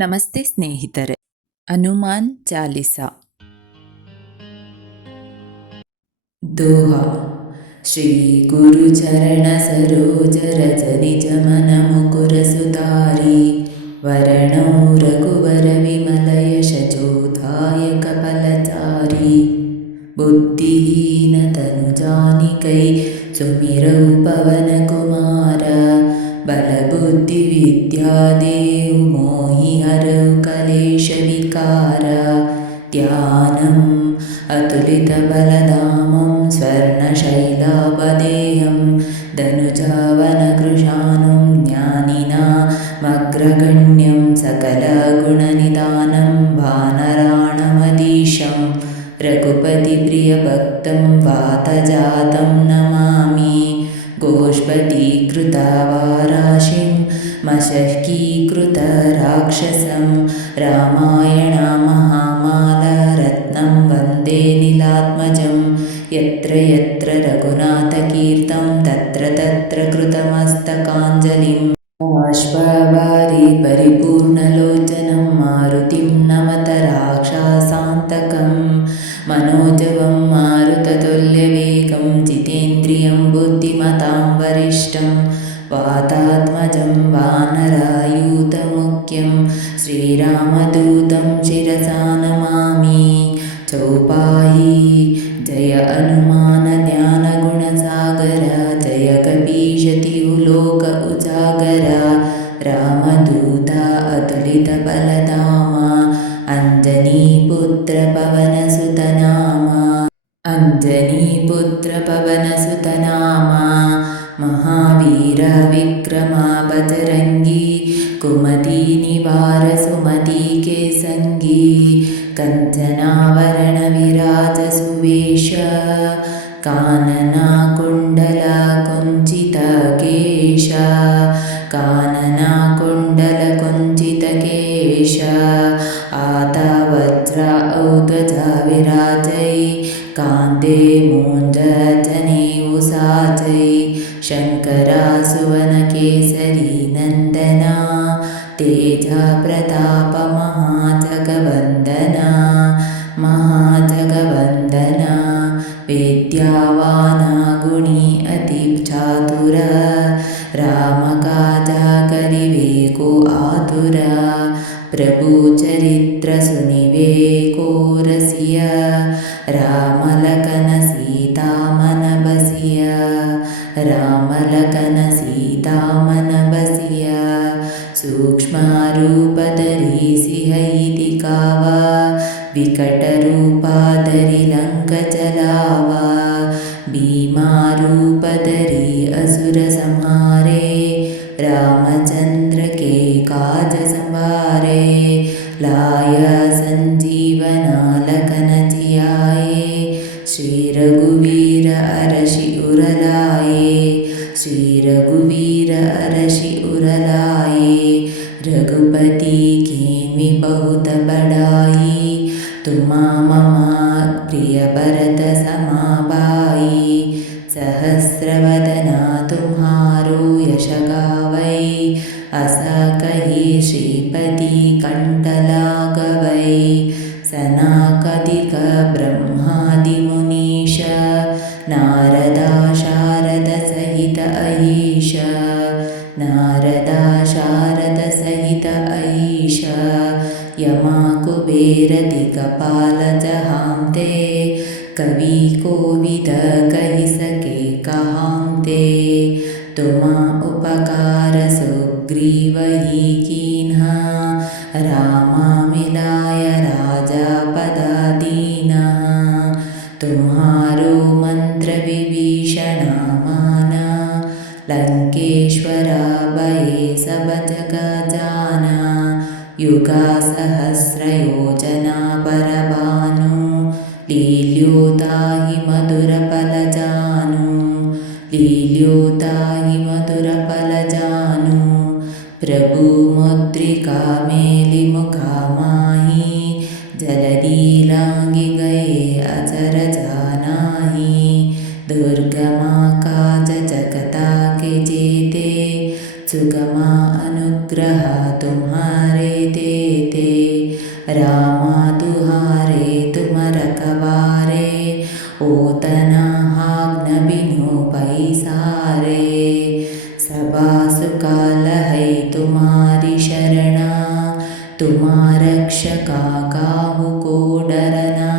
ನಮಸ್ತೆ ಸ್ನೇಹಿತರೆ. ಹನುಮಾನ್ ಚಾಲಿಸಾ. दोहा. श्री गुरु चरण सरोज रज निज मन मुकुर सुधारी वरणौ रघुवर विमल यश जोधायक फलचारी बुद्धिहीन तनु जानिकै सुमिरौ पवन कुमार बल बुद्धि विद्या देव मोहि हरौ कलेश विकार ध्यानम् अतुलित बलधामं स्वर्णशैलापदेहं धनुजावनकृशानुं ज्ञानिनामग्रगण्यं सकलगुणनिधानं वानराणमधीशं रघुपतिप्रियभक्तं वातजातं नमामि गोष्पदीकृतवाराशिं मशकीकृतराक्षसं रामायणमहामालारत्नं वन्दे नीलात्मजं यत्र यत्र रघुनाथकीर्तं तत्र तत्र कृतमस्तकाञ्जलिं बाष्पवारि परिपूर्णलोचनं मारुतिं नमत राक्षसान्तकं मनोजवं मारुततुल्यवेगं जितेन्द्रियं बुद्धिमतां वरिष्ठं वातात्मजं वानरायूथमुख्यं श्रीरामदूतं शिरसा नमामि चौपाही जय हनुमान ज्ञानगुणसागर जय कपीशतिहुलोक उजागर रामदूता अतुलितबलधामा अंजनीपुत्र पवनसुतनामा महावीर विक्रमा बजरंगी कुमति निवार सुमति के संगी कंचनावरण विराज सुवेश कानना कुंडल कुंचित केश आता वज्र औध्वजा विराजै कांदे मूंजने उसाजै शंकरा सुवन केसरी नंदना तेजा प्रताप महाजगवंदना विद्यावान गुणी अति चातुर राम काजा करिवे को आतुर प्रभु चरित्र सुनिवे को रसिया राम लखन सीता मन बसिया सूक्ष्म रूप धरि सिंहयिति कावा विकट रूप धरि लंक जलावा भीमा रूप धरि असुर संहारे रामचंद्र के काज संवारे लाय संजीवना लखन जियाए श्री रघुवीर अरषि उरलाए रघुपति कीन्ही बहुत बड़ाई तुमा ममा प्रिय भरत समाबाई सहस्रवदना तुम्हारो यश गावै अस कहि श्रीपति कंठ लागवै सनकादिक ब्रह्मादि मुनीश नारदा शारद सहित अहीश यमा कुबेर दिक्पाल जहांते कवि कोविद कहि सके कहांते तुमा उपकार सुग्रीव ही कीन्हा रामा मिलाय राजा पदा दीना तुम्हारो मंत्र विभीषण माना लंकेश्वरा भये सब जग जाना युगा सहस्र योजना परभानु लील्योताहि मधुर फल जानु प्रभु मुद्रिका मेलि मुखा माही जलधि लांघि गए अचर जानाही दुर्गमा काज जगता के जेते सुगमा अनुग्रह तुम्हारे देते, रामा तुहारे तुम रखवारे, ओतना हाग्न बिनु पैसारे, सबा सुकाल है तुम्हारी शरणा, तुमा रक्षका काहू को डरना,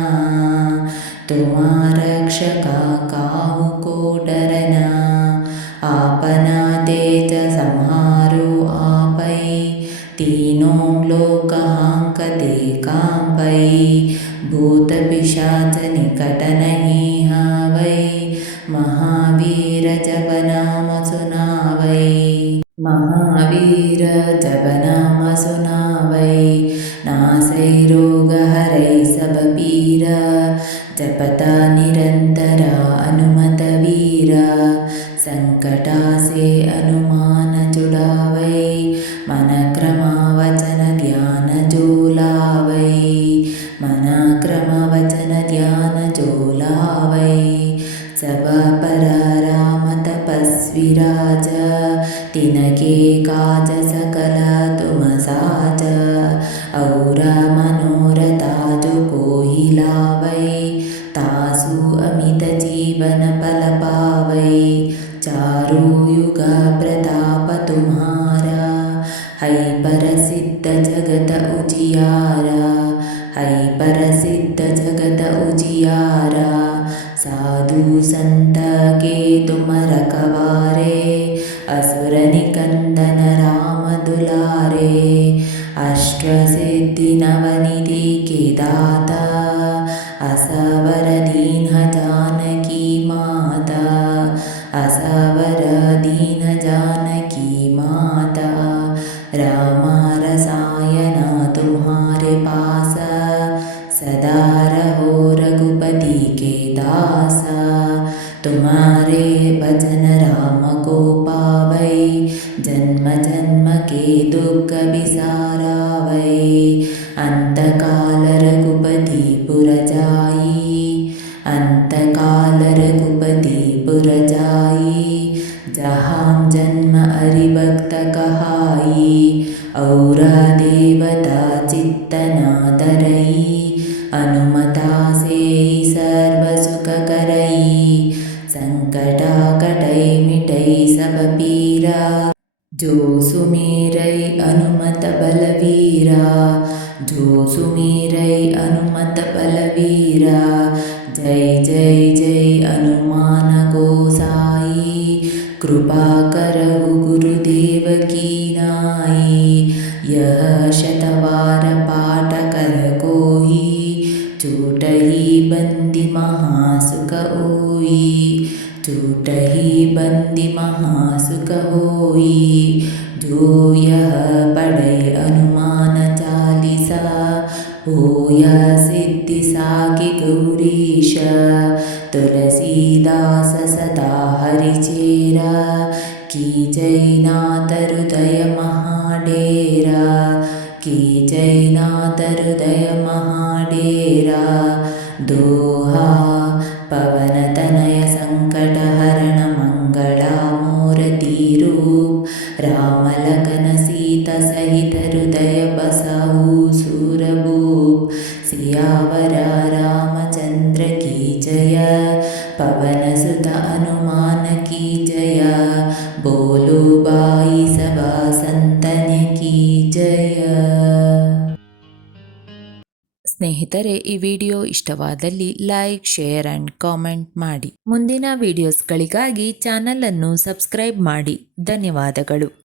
तुमा रक्षका काहू को डरना, आपना तेज संहारो आपै, तीनों लोक हांकते कांपै, भूत पिशाच निकट नहीं हावै, महावीर जब नाम सुनावै, महावीर जब नाम सुनावै, नासै रोग हरै सब पीरा, जपता निरंतर हनुमत वीरा, संकटा से हनुमान छुड़ावै, मन क्रम वचन ध्यान जो लावै, मन क्रम वचन ध्यान जो लावै, सब पर राम तपस्वी राजा, तिनके काज सकल तुम साज, और मनोरथा जो कोहि लावै, तासु अमित जीवन फल पावै, चारु युग प्रताप तुम्हारा, है प्रसिद्ध जगत उजियारा, है प्रसिद्ध जगत उजियारा, साधु संत के तुम रखवारे, असुर निकंदन राम दुलारे, अष्ट सिद्धि नवनिधि के दाता, असवर दीन जानकी माता, असवर दीन जानकी माता, रामा रसायन तुम्हारे पास, सदा रहो रघुपति के दासा, तुम्हारे भजन राम को पावै, जन्म जन्म के दुख बिसारावै, अंतकाल रघुपति पुर जाई, अंतकाल रघुपति पुर जाई, जहाँ जन्म हरिभक्त कहाई, और देवता चित्त न धरई, हनुमता से सर्व सुख करई, संकटा कटै मिटै सब पीरा, जो सुमिरै हनुमत बलवीरा, जो सुमिरै हनुमत बलवीरा, जय जय जय हनुमान गोसाई, कृपा करहु गुरुदेव की नाई, यह शतवार पाठ कर कोई, छूटहि बंदी महासुख होई, छूटहि बंदी महासुख होई, जो यह पढ़े हनुमान चालीसा, होया सिद्धि साखी गौरीश, तुलसीदास सदा हरिचेरा, की जय नाथ हृदय महाडेरा, की जय नाथ हृदय महाडेरा, दोहा पवन तनय संकट हरण मंगला मूर्ति रूप, राम लखन सीता सहित हृदय बसहु सूरभूप, सियावर रामचंद्र की जय, पवन सुत हनुमान की जय, बोलो बाई सभा संतन की जय। ಸ್ನೇಹಿತರೆ, ಈ ವಿಡಿಯೋ ಇಷ್ಟವಾದಲ್ಲಿ ಲೈಕ್, ಶೇರ್ ಆ್ಯಂಡ್ ಕಾಮೆಂಟ್ ಮಾಡಿ. ಮುಂದಿನ ವಿಡಿಯೋಸ್ಗಳಿಗಾಗಿ ಚಾನಲ್ ಅನ್ನು ಸಬ್ಸ್ಕ್ರೈಬ್ ಮಾಡಿ. ಧನ್ಯವಾದಗಳು.